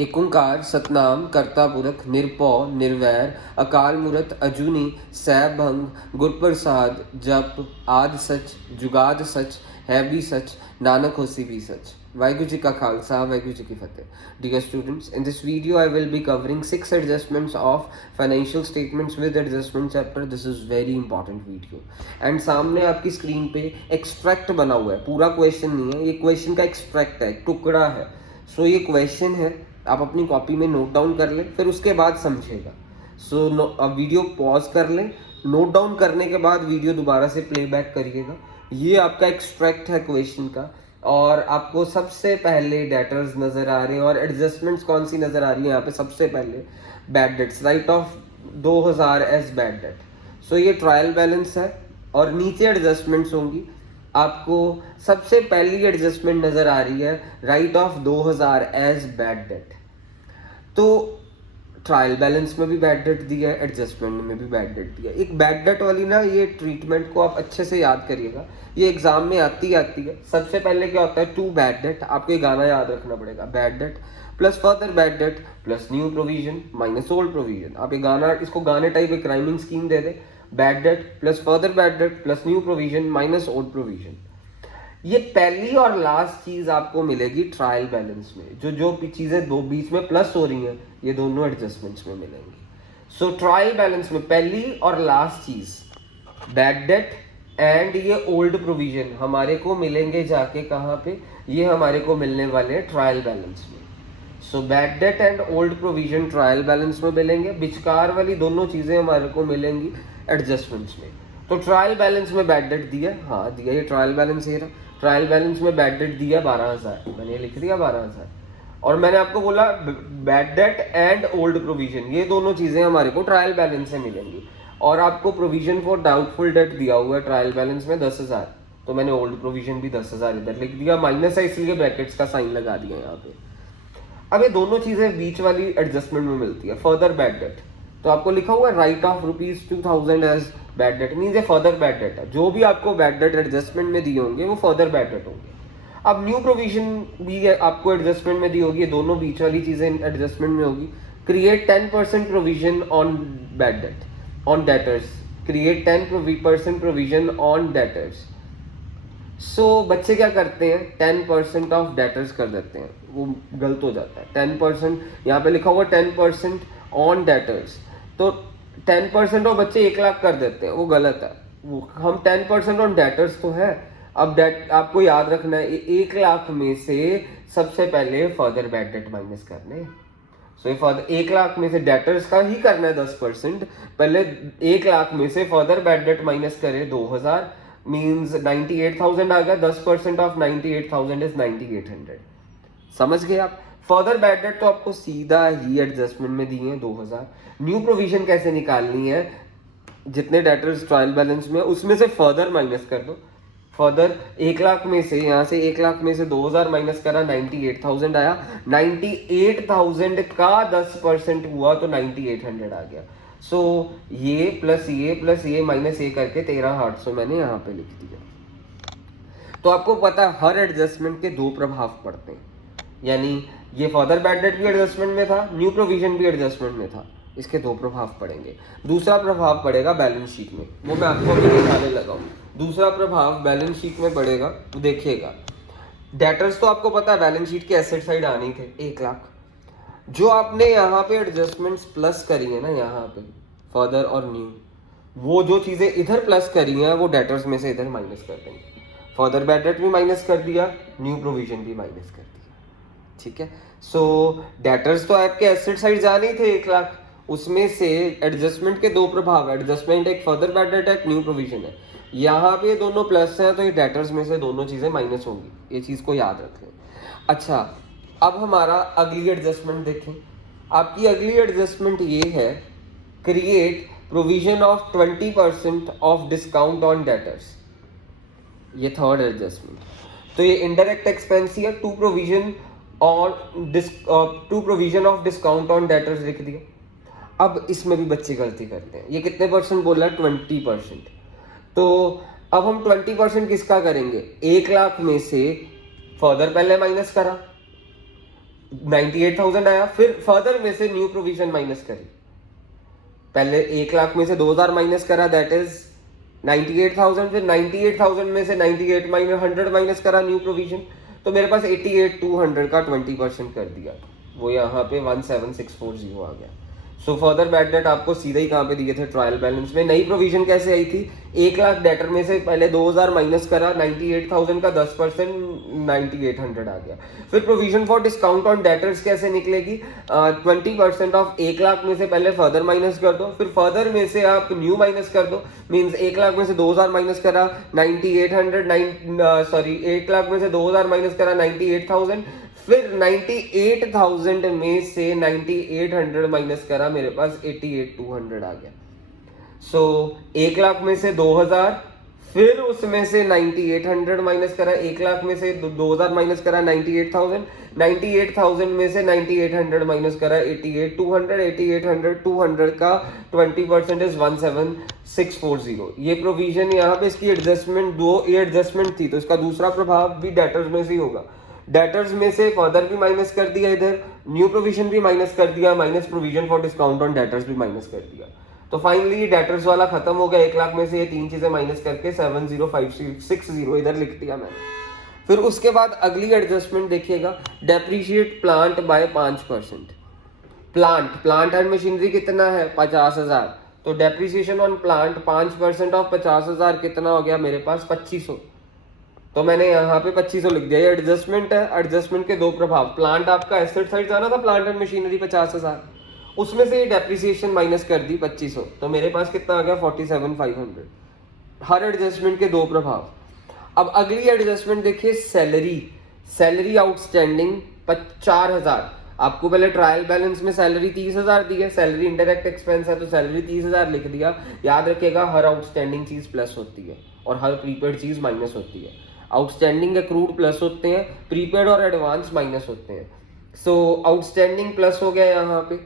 एक ओंकार सतनाम करता पुरख निरपौ निर्वैर अकाल मूरत अजूनी सैभंग गुरप्रसाद जप आद सच जुगाद सच है भी सच नानक होसी भी सच। वाहिगुरु जी का खालसा वाहिगुरु जी की फतेह। Dear students, in this video I will be covering 6 adjustments of financial statements with adjustment chapter. This is very important video. And सामने आपकी स्क्रीन पे एक्सट्रैक्ट बना हुआ है, पूरा क्वेश्चन नहीं है, ये क्वेश्चन का एक्सट्रैक्ट है, टुकड़ा है। सो ये क्वेश्चन है, आप अपनी कॉपी में नोट डाउन कर लें, फिर उसके बाद समझेगा। अब वीडियो पॉज कर लें, नोट डाउन करने के बाद वीडियो दोबारा से प्लेबैक करिएगा। ये आपका एक्सट्रैक्ट है क्वेश्चन का, और आपको सबसे पहले डेटर्स नज़र आ रहे हैं और एडजस्टमेंट्स कौन सी नज़र आ रही है यहाँ पे। सबसे पहले bad debts, write off 2000 as bad debt. So ये ट्रायल बैलेंस है और नीचे एडजस्टमेंट्स होंगी। आपको सबसे पहली एडजस्टमेंट नज़र आ रही है write off 2000 as bad debt. तो ट्रायल बैलेंस में भी बैड डेट दिया है, एडजस्टमेंट में भी बैड डेट दिया है। एक बैड डेट वाली ना, ये ट्रीटमेंट को आप अच्छे से याद करिएगा, ये एग्जाम में आती है। सबसे पहले क्या होता है, टू बैड डेट, आपको ये गाना याद रखना पड़ेगा। Bad debt plus further bad debt plus new provision minus old provision. आप ये गाना, इसको गाने टाइप एक राइमिंग स्कीम दे दे। Bad debt plus further bad debt plus new provision minus old provision. ये पहली और लास्ट चीज आपको मिलेगी ट्रायल बैलेंस में। जो चीजें दो बीच में प्लस हो रही हैं, ये दोनों एडजस्टमेंट्स में मिलेंगी। सो ट्रायल बैलेंस में पहली और लास्ट चीज बैड डेट एंड ये ओल्ड प्रोविजन हमारे को मिलेंगे जाके कहाँ पे, ये हमारे को मिलने वाले हैं ट्रायल बैलेंस में। So bad debt and old provision trial balance में मिलेंगे, बिचकार वाली दोनों चीजें हमारे को मिलेंगी एडजस्टमेंट्स में। तो ट्रायल बैलेंस में बैड डेट दिया, हाँ दिया, ये ट्रायल बैलेंस ये रहा। ट्रायल बैलेंस में बैड डेट दिया 12,000, मैंने लिख दिया 12,000। और मैंने आपको बोला bad debt and old provision, ये दोनों चीजें हमारे को ट्रायल बैलेंस से मिलेंगी। और आपको प्रोविजन फॉर डाउटफुल डेट दिया हुआ है ट्रायल बैलेंस में 10,000, तो मैंने ओल्ड प्रोविजन भी 10,000 इधर लिख दिया, माइनस है इसलिए ब्रैकेट्स का साइन लगा दिया यहाँ पे। अब ये दोनों चीजें बीच वाली एडजस्टमेंट में मिलती है। फर्दर बैड डेट, तो आपको लिखा हुआ है write off ₹2000 as bad debt, means ये फर्दर बैड डेट है। जो भी आपको बैड डेट एडजस्टमेंट में दिए होंगे वो फर्दर बैड डेट होंगे। अब न्यू प्रोविजन भी आपको एडजस्टमेंट में दी होगी, ये दोनों बीच वाली चीजें एडजस्टमेंट में होगी। Create 10% provision on bad debt on debtors, create 10% provision on debtors. So बच्चे क्या करते हैं, 10% ऑफ डेटर्स कर देते हैं, वो गलत हो जाता है। 10%, यहाँ पे लिखा हुआ 10% ऑन डेटर्स, तो 10% ऑफ बच्चे 1 लाख कर देते हैं, वो गलत है। वो हम 10% ऑन डेटर्स तो है। अब डेट आपको याद रखना है, 1 लाख में से सबसे पहले फर्दर बैड डेट माइनस करने। सो ये फर्दर 1 लाख में से डेटर्स का ही करना है 10%। पहले 1 लाख में से फर्दर बैड डेट माइनस करे 2000, मीन्स 98,000 आ गया। 10% ऑफ 98,000 इज 9800। समझ गए आप। फर्दर बैड डेट तो आपको सीधा ही एडजस्टमेंट में दिए हैं 2000। न्यू प्रोविजन कैसे निकालनी है, जितने डेटर्स ट्रायल बैलेंस में उसमें से फर्दर माइनस कर दो। फर्दर 1 लाख में से, यहाँ से 1 लाख में से 2000 माइनस करा, 98,000 आया। 98,000 का 10% हुआ तो 9800 आ गया। सो ये प्लस ये माइनस ये करके 13,800 मैंने यहाँ पे लिख दिया। तो आपको पता है हर एडजस्टमेंट के 2 प्रभाव पड़ते हैं, यानी ये फर्दर बैड डेट भी एडजस्टमेंट में था, न्यू प्रोविजन भी एडजस्टमेंट में था, इसके 2 प्रभाव पड़ेंगे। दूसरा प्रभाव पड़ेगा बैलेंस शीट में, वो मैं आपको अभी दिखाने लगा हूँ। दूसरा प्रभाव बैलेंस शीट में पड़ेगा, तो देखिएगा। डेटर्स तो आपको पता है बैलेंस शीट के एसेट साइड आने थे 1 लाख। जो आपने यहाँ पे एडजस्टमेंट्स प्लस करी है ना, यहाँ पे फर्दर और न्यू, वो जो चीजें इधर प्लस करी हैं वो डेटर्स में से इधर माइनस कर देंगे। फर्दर बैड डेट भी माइनस कर दिया, न्यू प्रोविजन भी माइनस कर दिया, ठीक है। सो डेटर्स तो आपके एसेट साइड जाने ही थे 1 लाख, उसमें से एडजस्टमेंट के 2 प्रभाव, एडजस्टमेंट एक फर्दर बैड डेट है, एक न्यू प्रोविजन है। यहाँ पे दोनों प्लस हैं, तो ये डेटर्स में से दोनों चीजें माइनस होंगी, ये चीज को याद रख लें। अच्छा, अब हमारा अगली एडजस्टमेंट देखें। आपकी अगली एडजस्टमेंट ये है, create provision of 20% of discount on debtors, ये थर्ड एडजस्टमेंट। तो ये इनडायरेक्ट एक्सपेंस है, to provision of discount on debtors लिख दिया। अब इसमें भी बच्चे गलती करते हैं, ये कितने परसेंट बोला है, 20%। तो अब हम 20% किसका करेंगे, 1 लाख में से फर्दर पहले माइनस करा, 98,000 आया, फिर फर्दर में से न्यू प्रोविजन माइनस करी, पहले 1 लाख में से 2,000 माइनस करा, दैट इज 98,000, फिर 98,000 में से 98 माइनस 100 माइनस करा न्यू प्रोविजन, तो मेरे पास 88,200 का 20% कर दिया, वो यहाँ पे 17,640 आ गया। सो फर्दर बैड डेट आपको सीधे ही कहाँ पे दिए थे, ट्रायल बैलेंस में। नई प्रोविजन कैसे आई थी, 1 लाख डेटर में से पहले 2,000 माइनस करा, 98,000 का 10%, 9800 आ गया। फिर provision for discount on debtors कैसे निकलेगी, 20% ऑफ 1 लाख में से पहले फर्दर माइनस कर दो, फिर फर्दर में से आप न्यू माइनस कर दो, मीन्स 1 लाख में से 2,000 माइनस करा 9800, 1 लाख में से 2,000 माइनस करा 98,000, फिर 98,000 में से 9800 माइनस करा, मेरे पास 88,200 आ गया। सो 1 लाख में से 2,000, फिर उसमें से 9800 माइनस करा, 1 लाख में से 2,000 माइनस करा 98,000, 98,000 में से 9800 माइनस करा 88,200, 88,200 का 20% इज 17,640। ये प्रोविजन यहाँ पे इसकी एडजस्टमेंट, ये एडजस्टमेंट थी, तो इसका दूसरा प्रभाव भी डेटर्स में से ही होगा। डेटर्स में से फर्दर भी माइनस कर दिया, इधर न्यू प्रोविजन भी माइनस कर दिया, minus provision for discount on debtors भी माइनस कर दिया। तो फाइनली डेटर्स वाला खत्म हो गया, 1 लाख में से ये 3 चीजें माइनस करके 70,560 इधर लिख दिया मैंने। फिर उसके बाद अगली एडजस्टमेंट देखिएगा, depreciate plant by 5%। Plant and machinery कितना है, 50,000, तो डेप्रीसिएशन ऑन प्लांट 5% ऑफ 50,000 कितना हो गया मेरे पास, 2,500। तो मैंने यहाँ पे 2,500 लिख दिया। ये एडजस्टमेंट है, एडजस्टमेंट के दो प्रभाव, प्लांट आपका एसेट साइड जाना था, प्लांट एंड मशीनरी 50,000, उसमें से ये डेप्रिसिएशन माइनस कर दी 2,500, तो मेरे पास कितना आ गया 47,500। हर एडजस्टमेंट के दो प्रभाव। अब अगली एडजस्टमेंट देखिए, सैलरी आउटस्टैंडिंग 4,000। आपको पहले ट्रायल बैलेंस में सैलरी 30,000 दी है, सैलरी इंडायरेक्ट एक्सपेंस है तो सैलरी 30,000 लिख दिया। याद रखिएगा हर आउटस्टैंडिंग चीज प्लस होती है और हर प्रीपेड चीज माइनस होती है। आउटस्टैंडिंग एक्रूड प्लस होते हैं, प्रीपेड और एडवांस माइनस होते हैं। सो आउटस्टैंडिंग प्लस हो गया यहाँ पे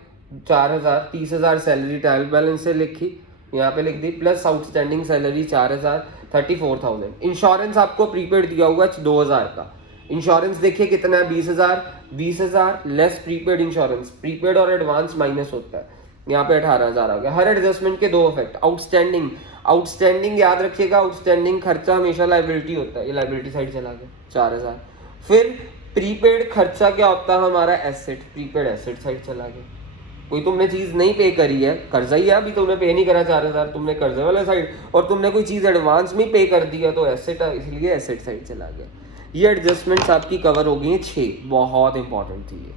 4,000, 30,000 सैलरी ट्रायल बैलेंस से लिखी, यहाँ पे लिख दी, प्लस आउटस्टैंडिंग सैलरी 4,000, 34,000। इंश्योरेंस आपको प्रीपेड दिया होगा 2,000 का। इंश्योरेंस देखिए कितना है, 20,000 लेस प्रीपेड इंश्योरेंस, प्रीपेड और एडवांस माइनस होता है, यहाँ पे 18,000 आ गया। हर एडजस्टमेंट के दो इफेक्ट। आउटस्टैंडिंग याद रखिएगा, आउटस्टैंडिंग खर्चा हमेशा लाइबिलिटी होता है, ये लाइबिलिटी साइड चला गया 4,000। फिर प्रीपेड खर्चा क्या होता है हमारा, एसेट, प्रीपेड एसेट साइड चला गया। कोई तुमने चीज नहीं पे करी है, कर्जा ही है, अभी तुमने पे नहीं करा 4,000, तुमने कर्जे वाला साइड, और तुमने कोई चीज एडवांस में पे कर दिया तो एसेट है, इसलिए एसेट साइड चला गया। ये एडजस्टमेंट्स आपकी कवर हो गई हैं 6, बहुत इंपॉर्टेंट थी ये।